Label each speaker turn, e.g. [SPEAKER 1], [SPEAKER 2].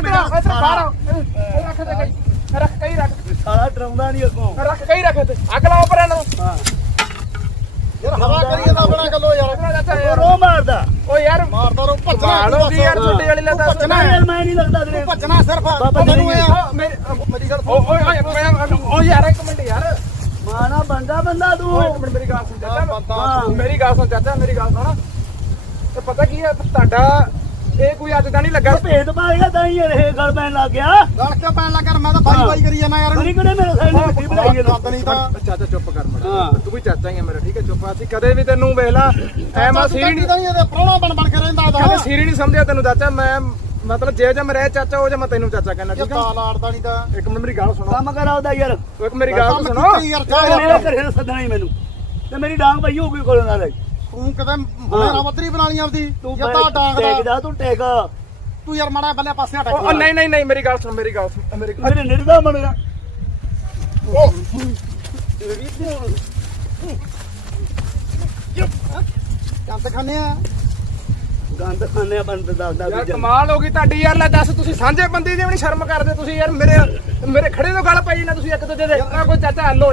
[SPEAKER 1] ਇੱਧਰ ਆ, ਇੱਧਰ ਬਾਹਰ ਆ। ਇਹ ਰੱਖ ਦੇ ਕਈ। ਰੱਖ ਕਈ ਰੱਖ।
[SPEAKER 2] ਸਾਲਾ ਡਰਾਉਂਦਾ ਨਹੀਂ ਅੱਗੋਂ।
[SPEAKER 1] ਰੱਖ ਕਈ ਰੱਖ ਤੇ ਅੱਗ ਲਾਓ ਪਰਾਂ ਨੂੰ।
[SPEAKER 2] ਹਾਂ।
[SPEAKER 3] ਯਾਰ ਹਵਾ ਕਰੀਏ ਤਾਂ ਆਪਣਾ ਗੱਲੋ ਯਾਰ।
[SPEAKER 2] ਰੋ ਮਾਰਦਾ।
[SPEAKER 1] ਓ ਯਾਰ
[SPEAKER 3] ਮਾਰਦਾ ਰੋ ਭੱਜਣਾ
[SPEAKER 1] ਦੀ ਯਾਰ ਛੋਟੇ ਵਾਲੀ ਲੈ ਦੱਸ
[SPEAKER 2] ਨਾ ਯਾਰ ਮੈਂ ਨਹੀਂ ਲੱਗਦਾ ਤੇਰੇ
[SPEAKER 3] ਭੱਜਣਾ ਸਿਰਫ। ਮੈਨੂੰ ਇਹ
[SPEAKER 1] ਮੇਰੀ
[SPEAKER 3] ਗੱਲ
[SPEAKER 1] ਓ ਓ ਯਾਰ ਇੱਕ ਮਿੰਟ ਯਾਰ।
[SPEAKER 2] ਮਾਣਾ ਬੰਦਾ ਬੰਦਾ ਤੂੰ।
[SPEAKER 1] ਇੱਕ ਮਿੰਟ ਮੇਰੀ ਗੱਲ ਸੁਣ ਚਾਚਾ। ਮੇਰੀ ਗੱਲ ਸੁਣ ਚਾਚਾ ਮੇਰੀ ਗੱਲ ਸੁਣ। ਤੇ ਪਤਾ ਕੀ ਹੈ ਤੁਹਾਡਾ ਇਹ ਕੋਈ ਅੱਜ ਦਾ ਨਹੀਂ ਲੱਗਾ।
[SPEAKER 2] ਭੇਦ ਪਾਏਗਾ ਤਾਂ ਹੀ ਇਹ ਗੱਲ ਪੈਣ ਲੱਗ ਗਿਆ।
[SPEAKER 3] ਗੱਲ ਕਿਉਂ ਪੈਣ ਲੱਗਾ ਮੈਂ ਤਾਂ ਬਾਈ ਬਾਈ ਕਰੀ ਜਾਣਾ ਯਾਰ।
[SPEAKER 2] ਨਹੀਂ ਕਿਹੜੇ ਮੇਰੇ ਸਾਈਡ ਨੇ ਮਿੱਟੀ ਬਣਾਈ ਹੈ
[SPEAKER 3] ਗੱਲ ਨਹੀਂ ਤਾਂ।
[SPEAKER 1] ਚਾਚਾ ਚੁੱਪ ਕਰ ਮੜਾ
[SPEAKER 2] ਹਾਂ।
[SPEAKER 1] ਤੂੰ ਵੀ ਚਾਚਾ ਹੀ ਹੈ ਮੇਰਾ ਠੀਕ ਹੈ? ਚੁੱਪ ਅਸੀਂ ਕਦੇ ਵੀ ਤੈਨੂੰ ਵੇਖ ਲਾ ਐ ਮੈਂ ਸੀਰੀ ਨਹੀਂ
[SPEAKER 3] ਤਾਂ ਨਹੀਂ ਇਹਦੇ ਪ੍ਰਾਹੁਣਾ ਬਣ ਬਣ ਕੇ ਰਹਿੰਦਾ
[SPEAKER 1] ਕਦੇ
[SPEAKER 3] ਦਾ
[SPEAKER 1] ਸੀਰੀ ਨਹੀਂ ਸਮਝਿਆ ਤੈਨੂੰ ਚਾਚਾ। ਮੈਂ ਮਤਲਬ ਜੇ ਜੇ ਮੈਂ ਰਹਿ ਚਾਚਾ ਉਹ ਜੇ ਮੈਂ ਤੈਨੂੰ ਚਾਚਾ
[SPEAKER 3] ਇਹ
[SPEAKER 1] ਠੀਕ ਹੈ?
[SPEAKER 3] ਨਹੀਂ ਤਾਂ।
[SPEAKER 1] ਇੱਕ ਮਿੰਟ ਮੇਰੀ ਗੱਲ ਸੁਣੋ।
[SPEAKER 2] ਕੰਮ ਕਰਾਉਦਾ ਯਾਰ।
[SPEAKER 1] ਇੱਕ ਮੇਰੀ ਗੱਲ
[SPEAKER 3] ਕੰਮ
[SPEAKER 1] ਤਾਂ ਸੁਣੋ
[SPEAKER 3] ਯਾਰ
[SPEAKER 2] ਮੇਰੇ
[SPEAKER 3] ਯਾਰ।
[SPEAKER 2] ਘਰੇ ਸੱਦਣਾ ਹੀ ਮੈਨੂੰ। ਤੇ ਮੇਰੀ ਡਾਂਗ ਪਈ ਹੋਊਗੀ ਕੋਲੋਂ ਨਾਲ। ਹੀ।
[SPEAKER 3] ਤੂੰ ਕਿਤੇ ਮੇਰਾ ਬੱਤਰੀ ਬਣਾ ਲਈ ਆਪਦੀ
[SPEAKER 2] ਤੂੰ
[SPEAKER 3] ਜਾਂ ਤਾਂ ਡਾਂਗ
[SPEAKER 2] ਟੇਕ
[SPEAKER 3] ਦਾ।
[SPEAKER 2] ਜਾ ਤੂੰ ਟੇਕ।
[SPEAKER 3] ਤੂੰ ਯਾਰ ਮਾੜਾ ਬੱਲੇ ਪਾਸੇ ਹਟ
[SPEAKER 1] ਉਹ ਨਹੀਂ ਨਹੀਂ ਨਹੀਂ ਮੇਰੀ ਗੱਲ ਸੁਣ ਮੇਰੀ ਗੱਲ ਸੁਣ ਮੇਰੀ ਗੱਲ
[SPEAKER 2] ਮੇਰੇ ਨਿਰਦਾ ਬਣਿਆ
[SPEAKER 3] ਚੰਦ ਖਾਨੇ ਆ।
[SPEAKER 2] ਗੰਦ ਖਾਣੇ ਬੰਦ ਦੱਸਦਾ
[SPEAKER 1] ਯਾਰ
[SPEAKER 2] ਵੀ
[SPEAKER 1] ਕਮਾਲ ਹੋ ਗਈ ਤੁਹਾਡੀ ਯਾਰ ਲੈ ਦੱਸ ਤੁਸੀਂ ਸਾਂਝੇ ਬੰਦੇ ਜਿਵੇਂ ਨਹੀਂ ਸ਼ਰਮ ਕਰਦੇ ਤੁਸੀਂ ਯਾਰ ਮੇਰੇ ਮੇਰੇ ਖੜੇ ਤੋਂ ਗੱਲ ਪਈ ਨਾ ਤੁਸੀਂ ਇੱਕ ਦੂਜੇ ਦੇ ਕੋਈ ਚਾਚਾ ਹੱਲ ਹੋ